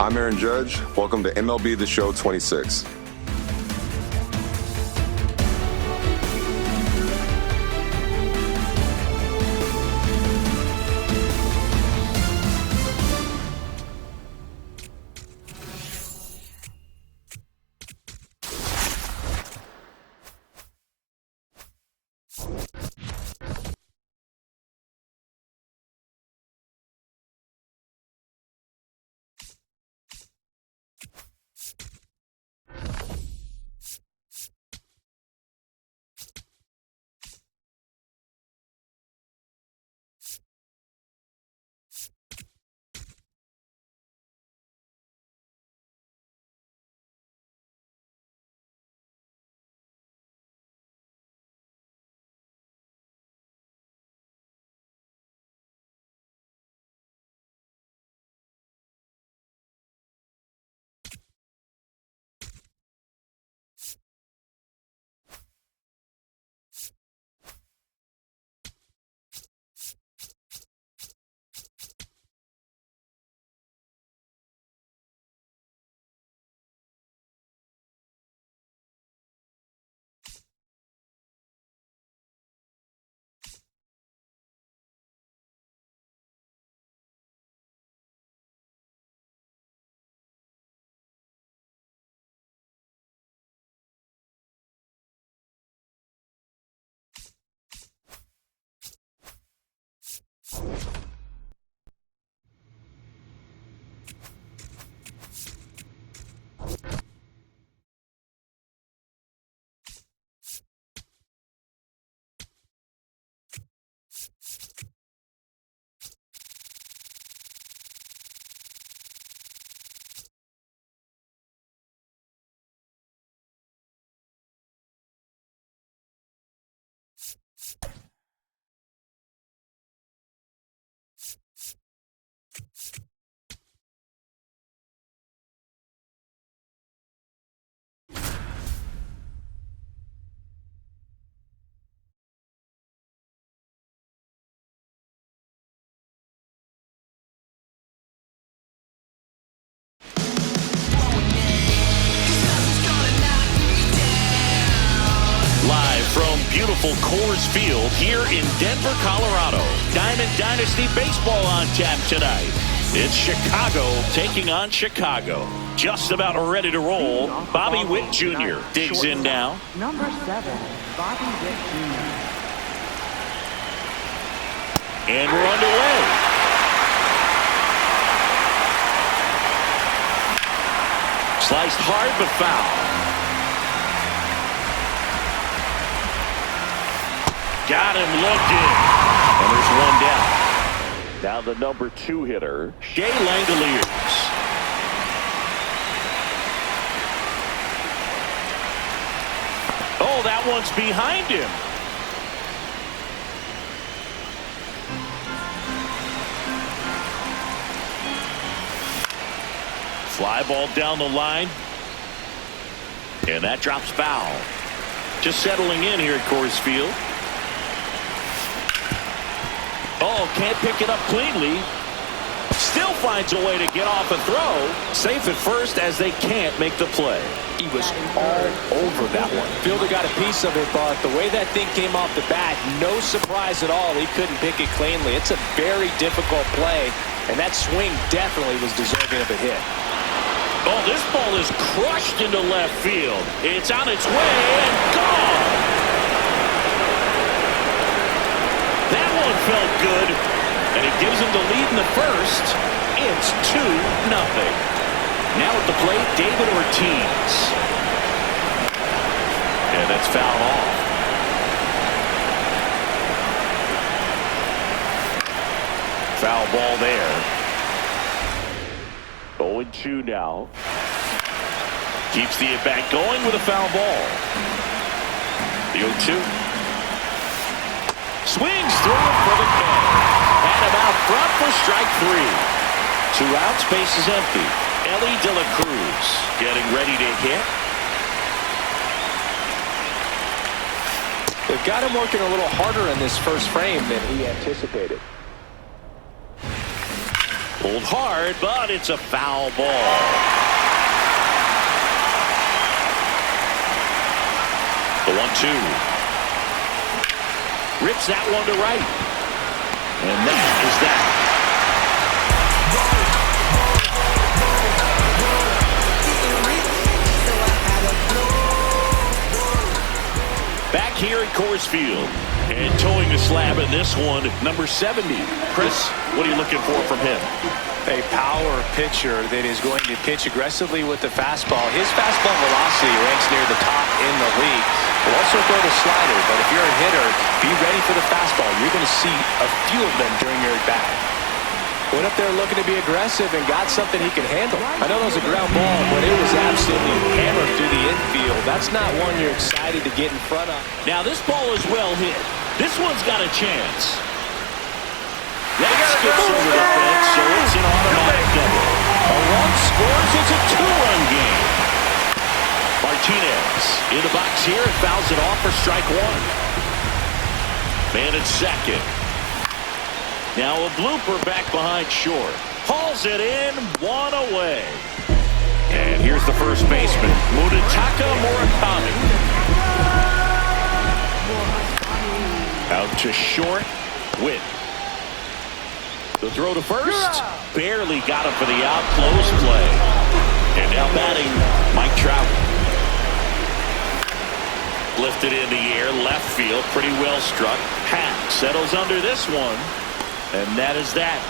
I'm Aaron Judge. Welcome to MLB The Show 26. Live from beautiful Coors Field here in Denver, Colorado. Diamond Dynasty Baseball on tap tonight. It's Chicago taking on Chicago. Just about ready to roll. Bobby Witt Jr. digs in now. Number 7, Bobby Witt Jr. And we're underway. Sliced hard but foul. Got him looking. And there's one down. Now the number 2 hitter, Shea Langeliers. Oh, that one's behind him. Fly ball down the line. And that drops foul. Just settling in here at Coors Field. Oh, can't pick it up cleanly. Still finds a way to get off a throw. Safe at first as they can't make the play. He was all over that one. Fielder got a piece of it, but the way that thing came off the bat, no surprise at all. He couldn't pick it cleanly. It's a very difficult play, and that swing definitely was deserving of a hit. Oh, this ball is crushed into left field. It's on its way and gone. That one felt good, and it gives him the lead in the first. It's 2-0. Now at the plate, David Ortiz. And that's fouled off. Foul ball there. 0-2 now. Keeps the at-bat going with a foul ball. The 0-2. Swings through it for the K. And about front for strike 3. 2 outs, base is empty. Elly De La Cruz getting ready to hit. They've got him working a little harder in this first frame than he anticipated. Pulled hard, but it's a foul ball. The 1-2. Rips that one to right. And that is that. Back here at Coors Field. And towing the slab in this one, number 70. Chris, what are you looking for from him? A power pitcher that is going to pitch aggressively with the fastball. His fastball velocity ranks near the top in the league. Will also throw the slider, but if you're a hitter, be ready for the fastball. You're going to see a few of them during your at-bat. Went up there looking to be aggressive and got something he could handle. I know that was a ground ball, but it was absolutely hammered through the infield. That's not one you're excited to get in front of. Now this ball is well hit. This one's got a chance. That skips over the fence, so it's an automatic double. A run scores, it's a two-run game. Martinez in the box here and fouls it off for strike one. Man at second. Now a blooper back behind short. Hauls it in, one away. And here's the first baseman, Munetaka Murakami. Out to short, Witt. The throw to first, barely got him for the out, close play. And now batting, Mike Trout. Lifted in the air, left field, pretty well struck. Hack settles under this one, and that is that.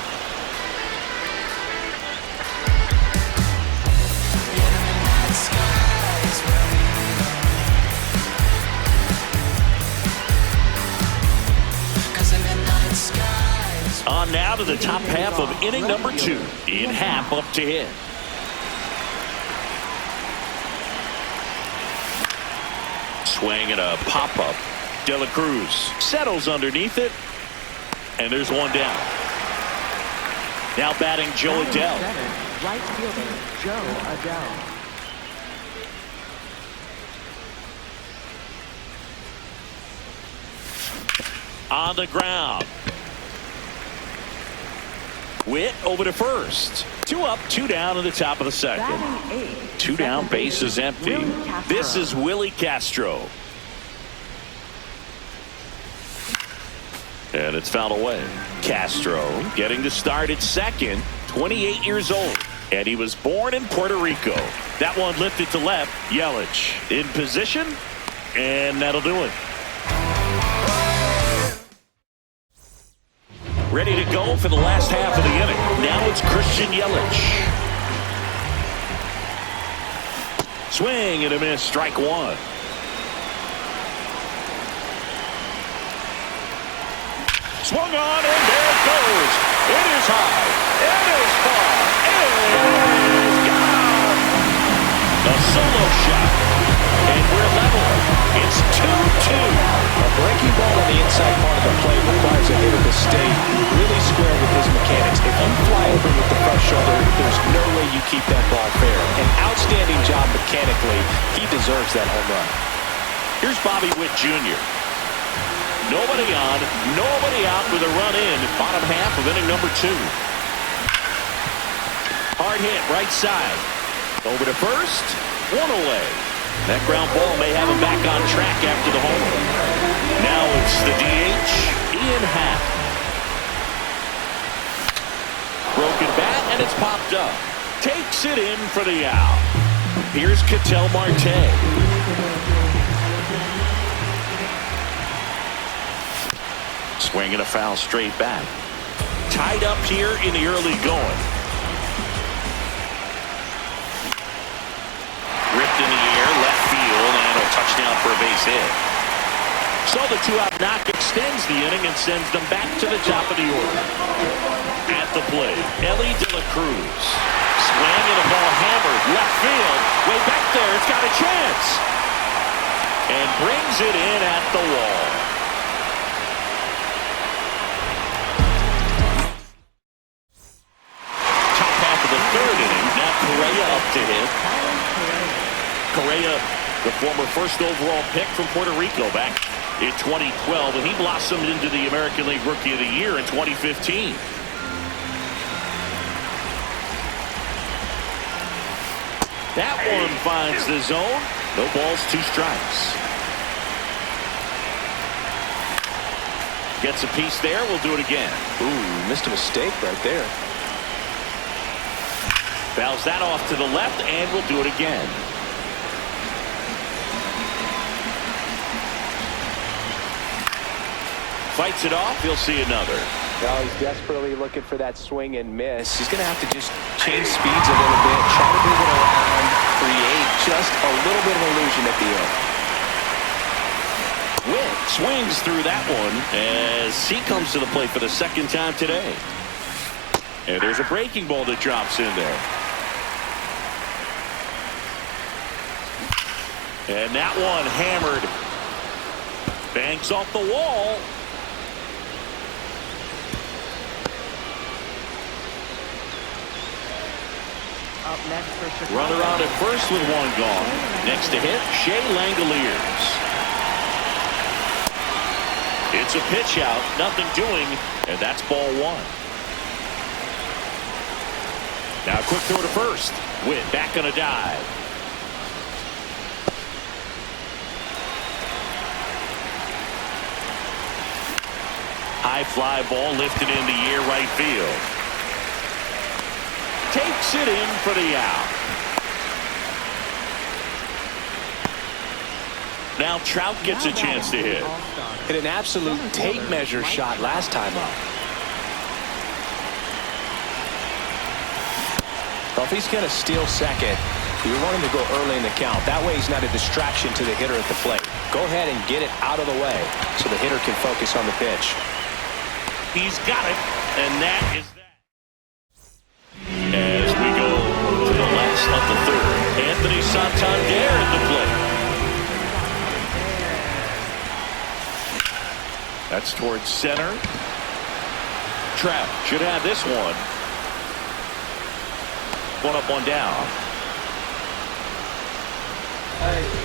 On now to the top half of inning number 2. In half up to hit. Swing and a pop-up. De La Cruz settles underneath it. And there's one down. Now batting Joe Adell. Right fielder Joe Adell. On the ground. Witt over to first. 2 up, 2 down in the top of the second. 2 down, base is empty. This is Willie Castro. And it's fouled away. Castro getting to start at second, 28 years old. And he was born in Puerto Rico. That one lifted to left. Yelich in position, and that'll do it. Ready to go for the last half of the inning. Now it's Christian Yelich. Swing and a miss, strike one. Swung on, and there it goes. It is high. It is far. It is gone. A solo shot. And we're level. It's 2-2. A breaking ball on the inside part of the plate requires a hitter to stay really square with his mechanics. If you fly over with the front shoulder, there's no way you keep that ball fair. An outstanding job mechanically. He deserves that home run. Here's Bobby Witt Jr. Nobody on, nobody out with a run in. Bottom half of inning number 2. Hard hit, right side. Over to first, 1 away. That ground ball may have him back on track after the homer. Now it's the DH, Ian Happ. Broken bat, and it's popped up. Takes it in for the out. Here's Ketel Marte. Swing and a foul straight back. Tied up here in the early going. Ripped in the air, left field, and a touchdown for a base hit. So the 2-out knock extends the inning and sends them back to the top of the order. At the plate, Elly De La Cruz. Swing and a ball hammered, left field. Way back there, it's got a chance. And brings it in at the wall. To hit. Correa, the former first overall pick from Puerto Rico back in 2012, and he blossomed into the American League Rookie of the Year in 2015. That one finds the zone. No balls, 2 strikes. Gets a piece there. We'll do it again. Ooh, missed a mistake right there. Fouls that off to the left, and we'll do it again. Fights it off. He'll see another. Well, he's desperately looking for that swing and miss. He's going to have to just change speeds a little bit, try to move it around, create just a little bit of illusion at the end. Witt swings through that one as he comes to the plate for the 2nd time today. And there's a breaking ball that drops in there. And that one hammered. Bangs off the wall. Up next for Chicago. Runner on at first with 1 gone. Next to hit, Shea Langoliers. It's a pitch out, nothing doing, and that's ball 1. Now quick throw to first. Witt back on a dive. High fly ball lifted in the air right field. Takes it in for the out. Now Trout gets a chance to hit. Hit an absolute tape measure shot last time up. Well, if he's going to steal second, you want him to go early in the count. That way he's not a distraction to the hitter at the plate. Go ahead and get it out of the way so the hitter can focus on the pitch. He's got it, and that is that. As we go to the last of the 3rd, Anthony Santander at the plate. That's towards center. Trout should have this one. 1 up, 1 down.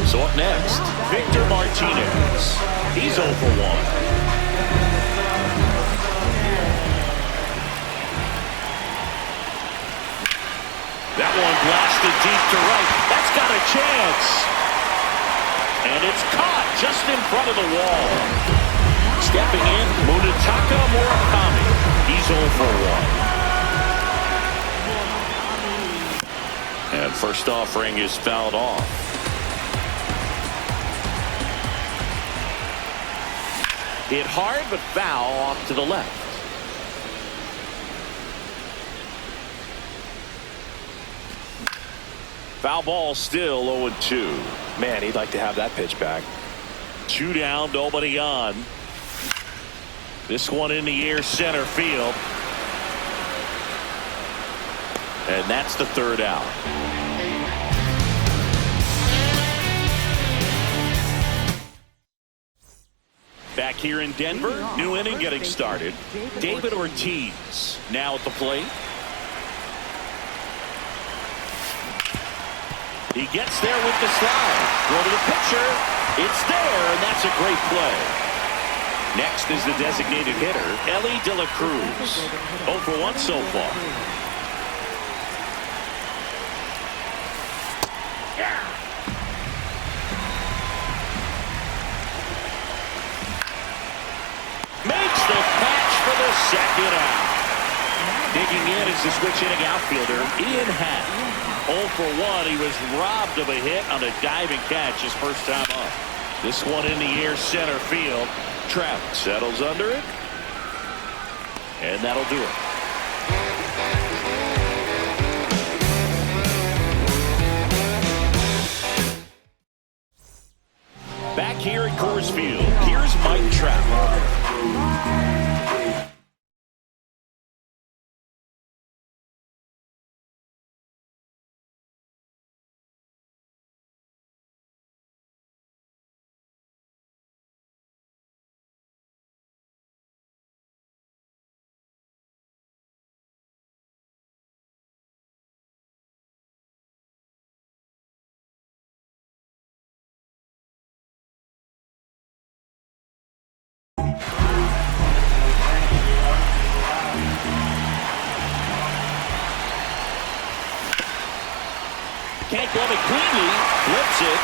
So up next, Victor Martinez. He's 0 for 1. That one blasted deep to right. That's got a chance. And it's caught just in front of the wall. Stepping in, Munetaka Murakami. He's 0 for 1. And first offering is fouled off. Hit hard, but foul off to the left. Foul ball still 0-2. Man, he'd like to have that pitch back. 2 down, nobody on. This one in the air center field. And that's the 3rd out. Back here in Denver, new inning getting started. David Ortiz now at the plate. He gets there with the slide. Go to the pitcher. It's there, and that's a great play. Next is the designated hitter, Elly De La Cruz. 0 for 1 so far. Makes the catch for the 2nd out. Digging in is the switch inning outfielder, Ian Happ. 0 for 1. He was robbed of a hit on a diving catch his first time up. This one in the air center field. Trout settles under it. And that'll do it. Back here at Coors Field, here's Mike Trout. glove it cleanly, flips it.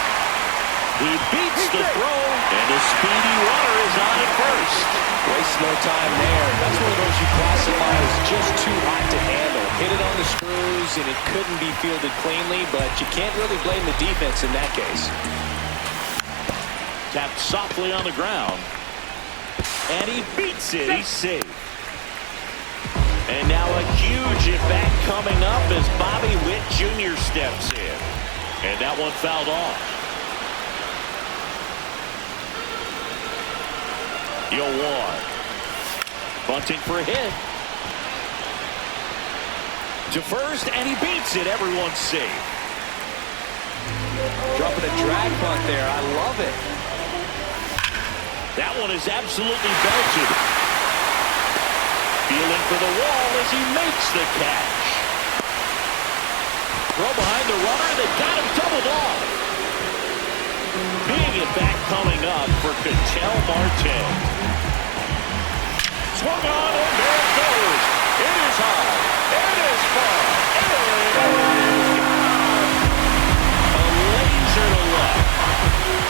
He beats the throw, and the speedy runner is on at first. Waste no time there. That's one of those you classify as just too hot to handle. Hit it on the screws, and it couldn't be fielded cleanly, but you can't really blame the defense in that case. Tapped softly on the ground, and he beats it. He's safe. And now a huge at-bat coming up as Bobby Witt Jr. steps in. And that one fouled off. 0-1. Bunting for a hit. To first, and he beats it. Everyone's safe. Dropping a drag bunt there. I love it. That one is absolutely belted. Feeling for the wall as he makes the catch. Throw behind the runner. They got him doubled off. Big at bat coming up for Ketel Marte. Swung on, and there it goes. It is high. It is far. It is gone. A laser to left.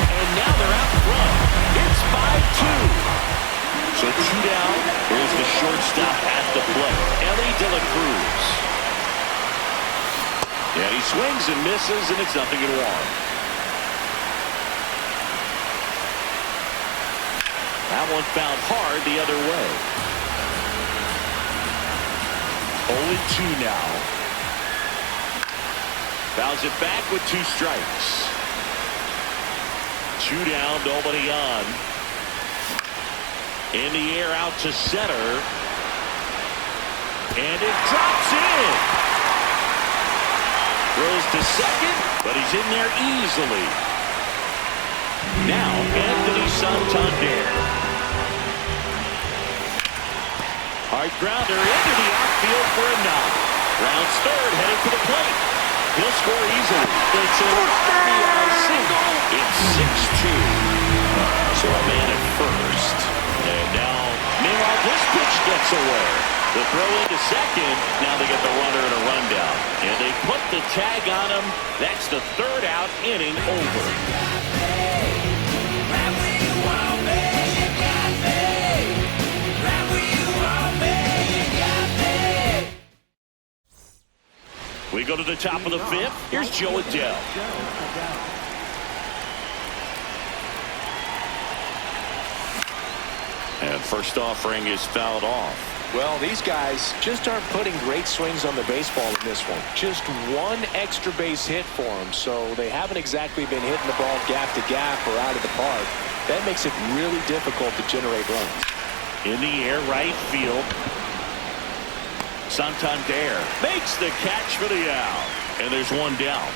And now they're out front. It's 5-2. So 2 down. Here's the shortstop at the plate, Elly De La Cruz. Yeah, he swings and misses, and it's 0-1. That one fouled hard the other way. 0-2 now. Fouls it back with 2 strikes. 2 down, nobody on. In the air out to center. And it drops in. Throws to second, but he's in there easily. Now Anthony Santander. Hard grounder into the outfield for a knock. Rounds third, headed for the plate. He'll score easily. It's an RBI single. It's 6-2. So a man at first. And now, meanwhile, this pitch gets away. The throw into second. Now they get the runner and a rundown. And they put the tag on him. That's the 3rd out, inning over. We go to the top of the 5th. Here's Joe Adell. And first offering is fouled off. Well, these guys just aren't putting great swings on the baseball in this one. Just one extra base hit for them, so they haven't exactly been hitting the ball gap to gap or out of the park. That makes it really difficult to generate runs. In the air, right field. Santander makes the catch for the out. And there's 1 down.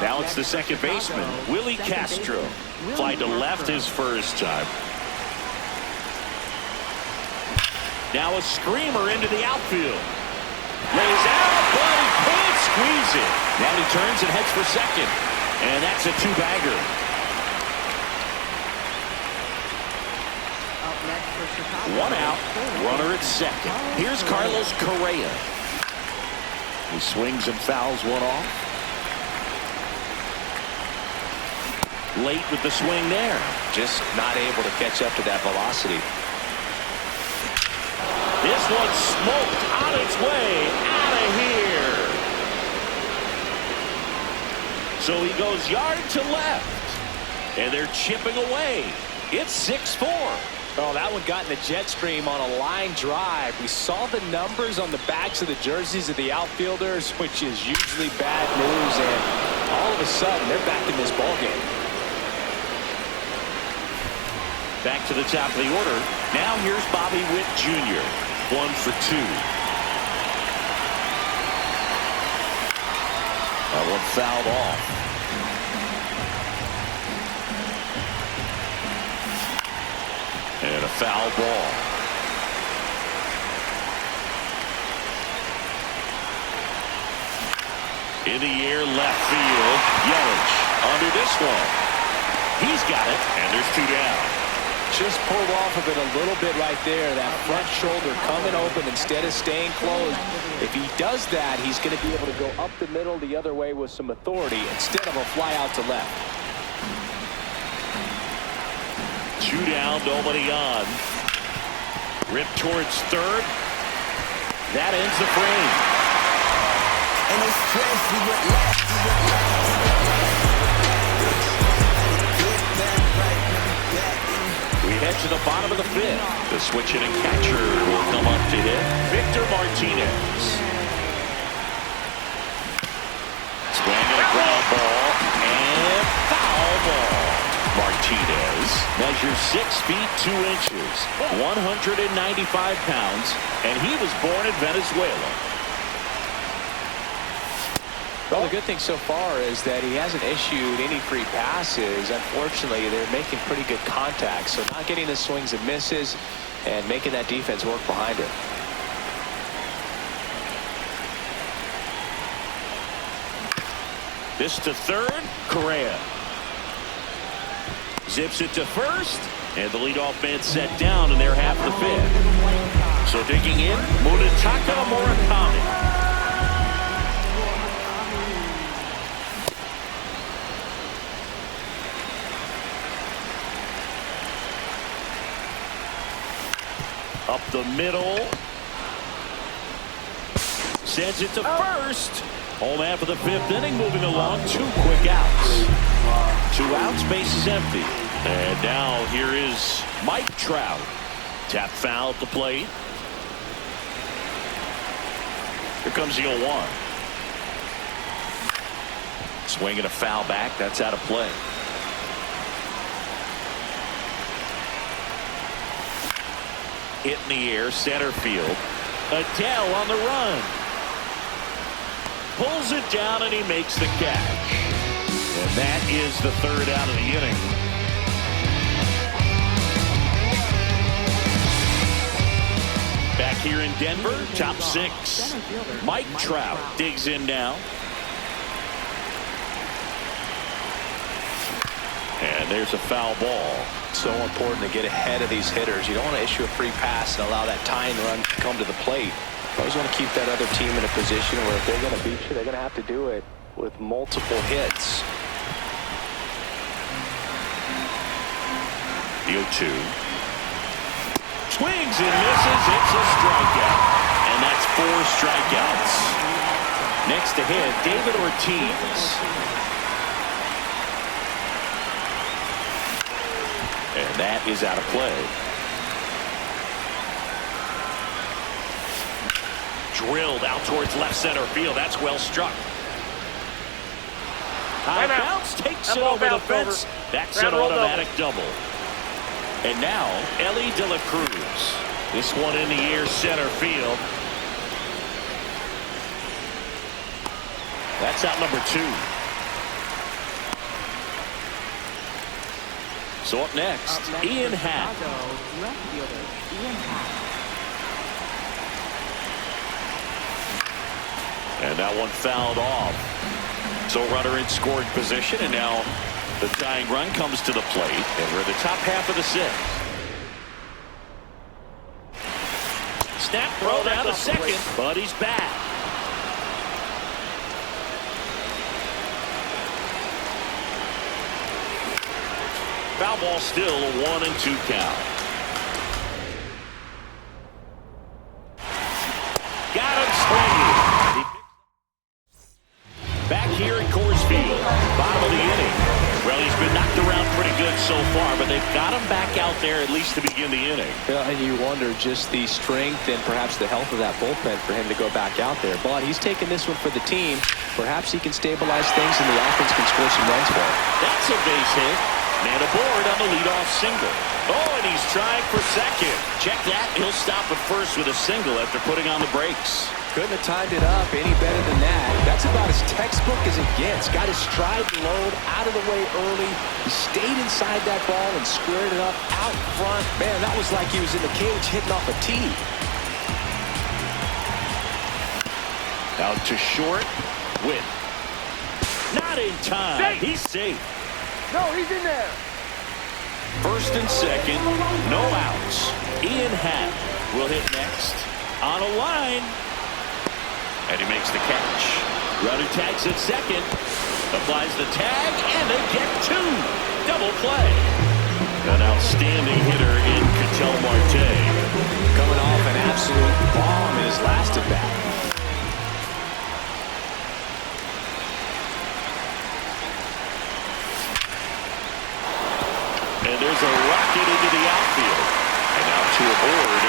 Now it's the second baseman, Willie Castro. Fly to left his first time. Now a screamer into the outfield. Lays out, but he can't squeeze it. Now he turns and heads for second. And that's a 2-bagger. One out, runner at second. Here's Carlos Correa. He swings and fouls one off. Late with the swing there. Just not able to catch up to that velocity. This one's smoked on its way out of here. So he goes yard to left. And they're chipping away. It's 6-4. Oh, that one got in the jet stream on a line drive. We saw the numbers on the backs of the jerseys of the outfielders, which is usually bad news, and all of a sudden they're back in this ballgame. Back to the top of the order. Now here's Bobby Witt Jr. 1 for 2. That one fouled off. And a foul ball. In the air, left field. Yelich under this one. He's got it, and there's 2 down. Just pulled off of it a little bit right there. That front shoulder coming open instead of staying closed. If he does that, he's going to be able to go up the middle the other way with some authority instead of a fly out to left. 2 down, nobody on. Rip towards third. That ends the frame. We head to the bottom of the 5th. The switch hitting catcher will come up to hit Victor Martinez. Swinging a ground ball and foul ball. Martinez measures 6 feet 2 inches, 195 pounds, and he was born in Venezuela. Well, the good thing so far is that he hasn't issued any free passes. Unfortunately, they're making pretty good contact, so not getting the swings and misses and making that defense work behind it. This to third, Correa. Zips it to first, and the leadoff man set down in their half of the 5th. So digging in, Munetaka Murakami. Up the middle. Sends it to first. Home half of the 5th inning, moving along. 2 quick outs. 2 outs, base is empty. And now here is Mike Trout. Tap foul at the plate. Here comes the 0-1. Swinging a foul back. That's out of play. Hit in the air, center field. Adele on the run. Pulls it down and he makes the catch. And that is the 3rd out of the inning. Back here in Denver, top 6. Mike Trout digs in now. And there's a foul ball. So important to get ahead of these hitters. You don't want to issue a free pass and allow that tying run to come to the plate. You always want to keep that other team in a position where if they're going to beat you, they're going to have to do it with multiple hits. The 0-2. Swings and misses. It's a strikeout. And that's 4 strikeouts. Next to hit, David Ortiz. And that is out of play. Drilled out towards left center field. That's well struck. High bounce takes it over the fence. That's an automatic double. And now Elly De La Cruz. This one in the air, center field. That's out number 2. So up next, Ian Happ. Left fielder, Ian Happ. And that one fouled off. So runner in scoring position, and now the tying run comes to the plate, and we're in the top half of the 6th. Snap throw down to second, but he's back. Foul ball, still a 1-2 count. Got him swinging. Back here at Coors Field, bottom of the inning. Well, he's been knocked around pretty good so far, but they've got him back out there at least to begin the inning. Yeah, and you wonder just the strength and perhaps the health of that bullpen for him to go back out there. But he's taking this one for the team. Perhaps he can stabilize things and the offense can score some runs for him. That's a base hit. Man aboard on the leadoff single. Oh, and he's trying for second. Check that. He'll stop at first with a single after putting on the brakes. Couldn't have timed it up any better than that. That's about as textbook as it gets. Got his stride load out of the way early. He stayed inside that ball and squared it up out front. Man, that was like he was in the cage hitting off a tee. Out to short. Win. Not in time. Safe. He's safe. No, he's in there. First and second. No outs. Ian Happ will hit next. On a line. And he makes the catch. Runner tags at second. Applies the tag, and they get two. Double play. An outstanding hitter in Ketel Marte. Coming off an absolute bomb in his last at bat. And there's a rocket into the outfield. And now to aboard.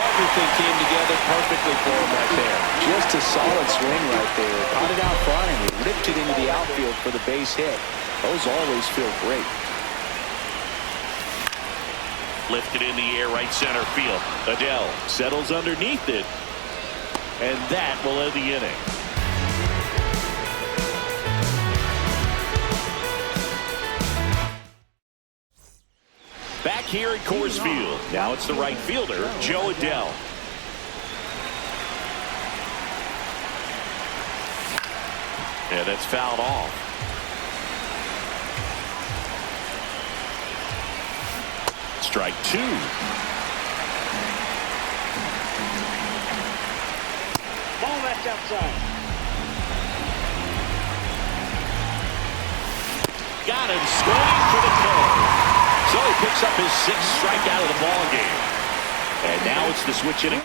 Everything came together perfectly for him right there. Just a solid swing right there. Caught it out front and he ripped it into the outfield for the base hit. Those always feel great. Lifted in the air, right center field. Adell settles underneath it. And that will end the inning. Back here at Coors Field. Now it's the right fielder, Jo Adell. Yeah, that's fouled off. Strike two. Ball left outside. Got him swinging for the toe. So he picks up his sixth strikeout of the ball game. And now it's the switch inning.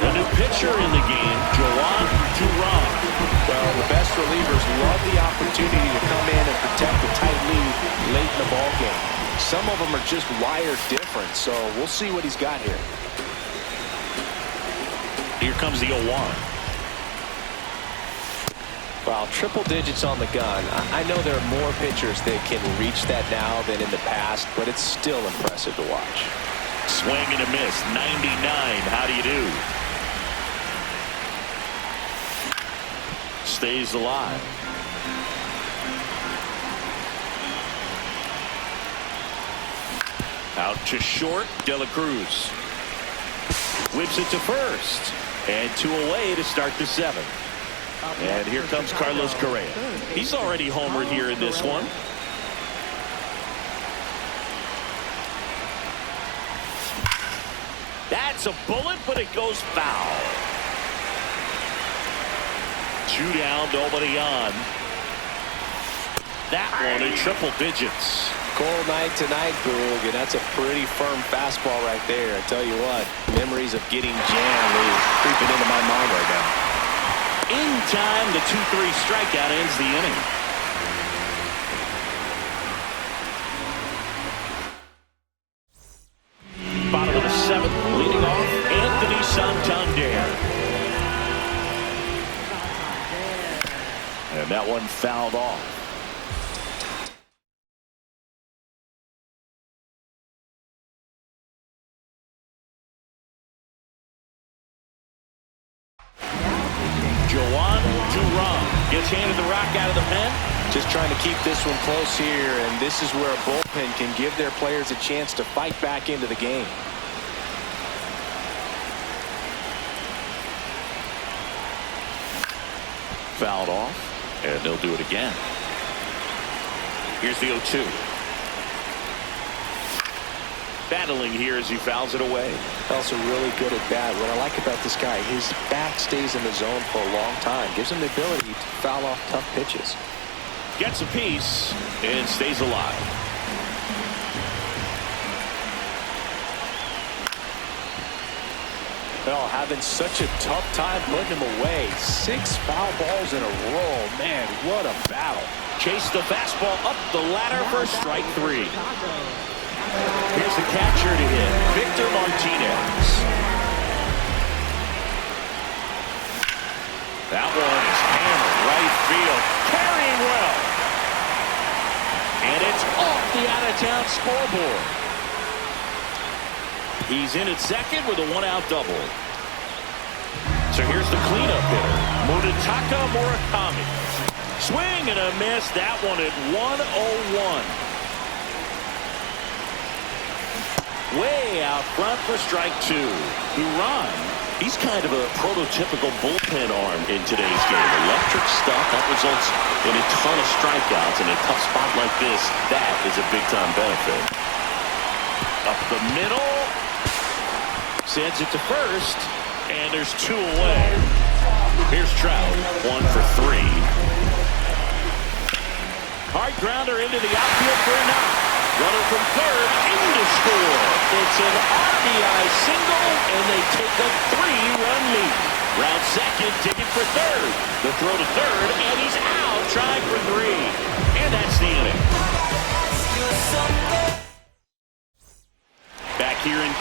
The new pitcher in the game, Jhoan Duran. Well, the best relievers love the opportunity to come in and protect a tight lead late in the ball game. Some of them are just wired different, so we'll see what he's got here. Here comes the 0-1. Well, triple digits on the gun. I know there are more pitchers that can reach that now than in the past, but it's still impressive to watch. Swing and a miss, 99. How do you do? Stays alive. Out to short, De La Cruz. Whips it to first. And two away to start the seventh. And here comes Carlos Correa. He's already homered here in this one. That's a bullet, but it goes foul. Two down, nobody on. That one in triple digits. Cold night tonight, Boog, and that's a pretty firm fastball right there. I tell you what, memories of getting jammed is creeping into my mind right now. In time, the 2-3 strikeout ends the inning. Bottom of the seventh, leading off, Anthony Santander. And that one fouled off. Jhoan Duran gets handed the rock out of the pen. Just trying to keep this one close here, and this is where a bullpen can give their players a chance to fight back into the game. Fouled off, and they'll do it again. Here's the 0-2. Battling here as he fouls it away. Also really good at bat. What I like about this guy, his bat stays in the zone for a long time. Gives him the ability to foul off tough pitches. Gets a piece and stays alive. Well, having such a tough time putting him away. 6 foul balls in a row. Man, what a battle. Chase the fastball up the ladder for strike 3. Here's the catcher to hit, Victor Martinez. That one is hammered right field, carrying well. And it's off the out-of-town scoreboard. He's in at second with a 1-out double. So here's the cleanup hitter, Munetaka Murakami. Swing and a miss. That one at 101. way out front for strike two. Duran, he's kind of a prototypical bullpen arm in today's game. Electric stuff that results in a ton of strikeouts. In a tough spot like this, that is a big-time benefit. Up the middle. Sends it to first. And there's two away. Here's Trout. 1 for 3. Hard grounder into the outfield for a knock. Runner from third in to score. It's an RBI single, and they take a 3-run lead. Round second, digging for third. The throw to third, and he's out, trying for 3. And that's the inning. Back here in...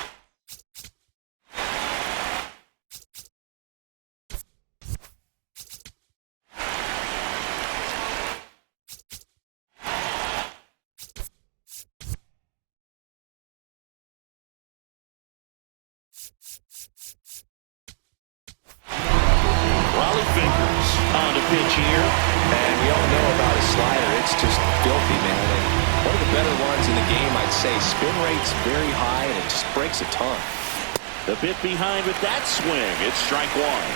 pitch here, and we all know about his slider. It's just filthy, man. And one of the better ones in the game, I'd say. Spin rate's very high, and it just breaks a ton. The bit behind with that swing. It's strike one.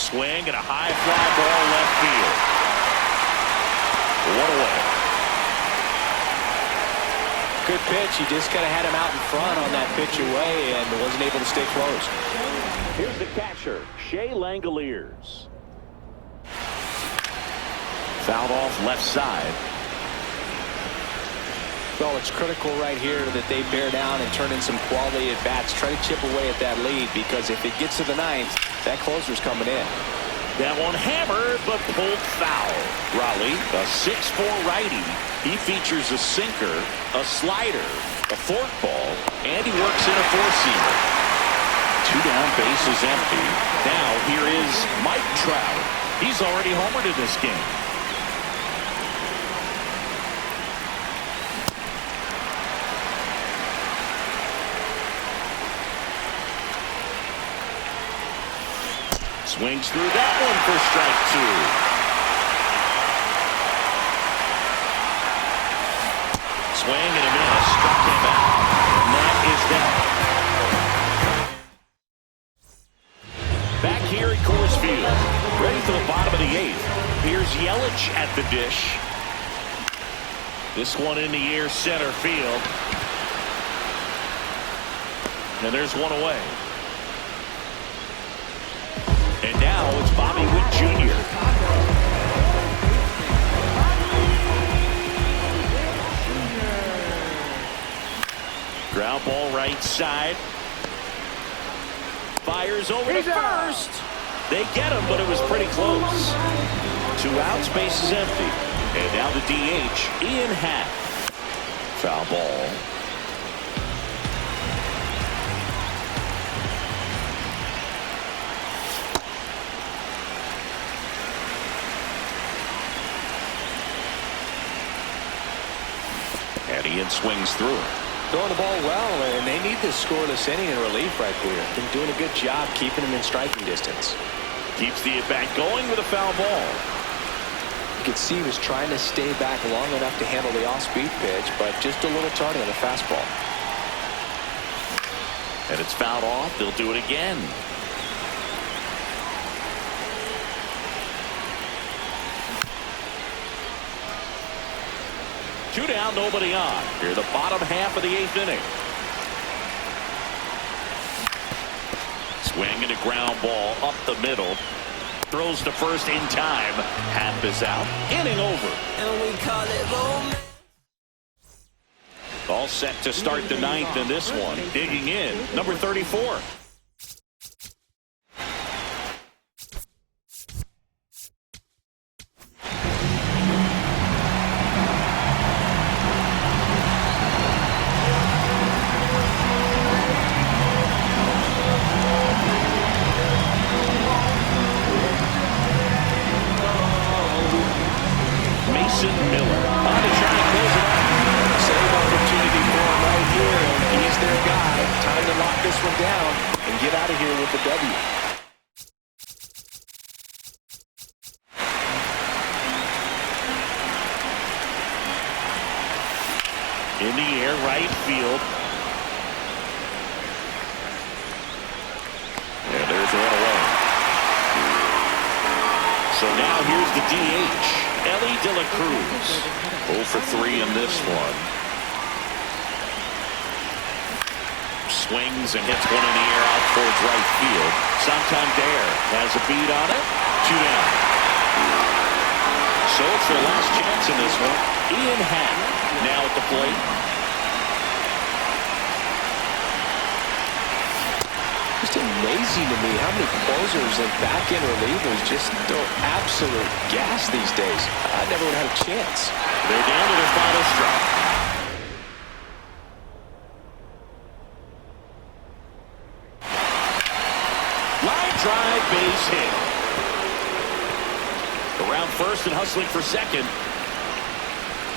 Swing and a high fly ball left field. One away. Good pitch. He just kind of had him out in front on that pitch away and wasn't able to stay close. Here's the catcher, Shea Langoliers. Fouled off left side. Well, it's critical right here that they bear down and turn in some quality at bats. Try to chip away at that lead, because if it gets to the ninth, that closer's coming in. That one hammered, but pulled foul. Raleigh, a 6'4" righty. He features a sinker, a slider, a forkball, and he works in a four-seamer. 2 down, bases empty. Now here is Mike Trout. He's already homered in this game. Swings through that one for strike 2. Swing and a miss. Struck him out. And that is that. Back here at Coors Field. Ready for the bottom of the 8th. Here's Yelich at the dish. This one in the air, center field. And there's one away. And now it's Bobby Witt Jr. Ground ball right side. Fires over to first. They get him, but it was pretty close. 2 outs, base is empty. And now the DH, Ian Happ. Foul ball. And Ian swings through it. Throwing the ball well, and they need this scoreless inning in relief right here. Been doing a good job keeping him in striking distance. Keeps the at-bat going with a foul ball. You could see he was trying to stay back long enough to handle the off-speed pitch, but just a little tardy on the fastball. And it's fouled off. They'll do it again. Two down, nobody on. Here, the bottom half of the 8th inning. Swing and a ground ball up the middle. Throws to first in time. Happ is out. Inning over. And we call it romance. All set to start the 9th in this one. Digging in, number 34. In the air, right field. And there's one away. So now here's the DH, Elly De La Cruz. 0 for 3 in this one. Swings and hits one in the air out towards right field. Santander has a beat on it. 2 down. So it's their last chance in this one. Ian Happ now at the plate. Just amazing to me how many closers and back-end relievers just throw absolute gas these days. I never would have had a chance. They're down to their final strike. Line drive, base hit. Around first and hustling for second.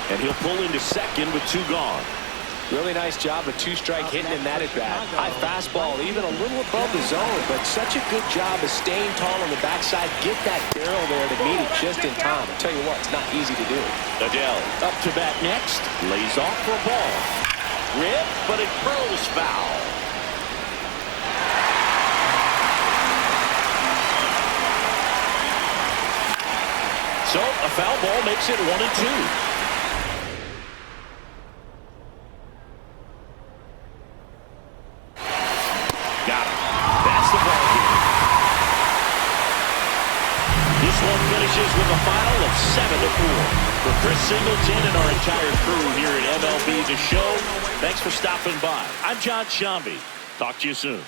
And he'll pull into second with 2 gone. Really nice job of 2-strike hitting in that at-bat. High fastball, even a little above the zone, but such a good job of staying tall on the backside. Get that barrel there to meet it just in time. I'll tell you what, it's not easy to do. Adele up to bat next. Lays off for a ball. Rip, but it curls foul. So a foul ball makes it 1-2. Finishes with a final of 7-4. For Chris Singleton and our entire crew here at MLB The Show, thanks for stopping by. I'm John Shambi. Talk to you soon.